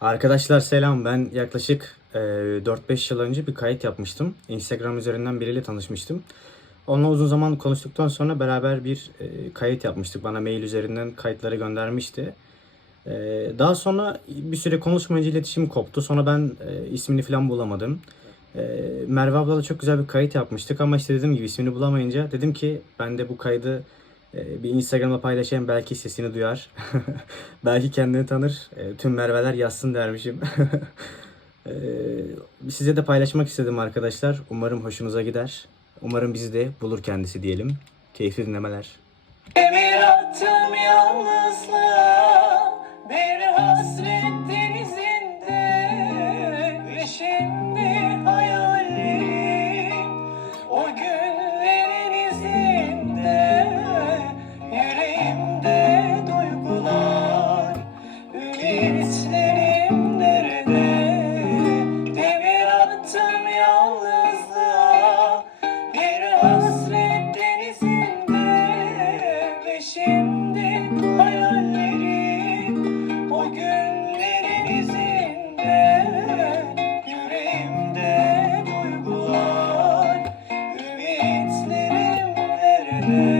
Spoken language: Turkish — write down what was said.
Arkadaşlar selam. Ben yaklaşık e, 4-5 yıl önce bir kayıt yapmıştım. Instagram üzerinden biriyle tanışmıştım. Onunla uzun zaman konuştuktan sonra beraber bir e, kayıt yapmıştık. Bana mail üzerinden kayıtları göndermişti. E, daha sonra bir süre konuşmayınca iletişim koptu. Sonra ben e, ismini falan bulamadım. E, Merve abla çok güzel bir kayıt yapmıştık ama işte dediğim gibi ismini bulamayınca dedim ki ben de bu kaydı bir Instagram'da paylaşayım belki sesini duyar. belki kendini tanır. E, tüm Merve'ler yazsın dermişim. E, size de paylaşmak istedim arkadaşlar. Umarım hoşunuza gider. Umarım bizi de bulur kendisi diyelim. Keyifli dinlemeler. Demir attım yalnızlığa Bir hasret denizinde Ve şimdi hayalim O günlerin izinde Amen.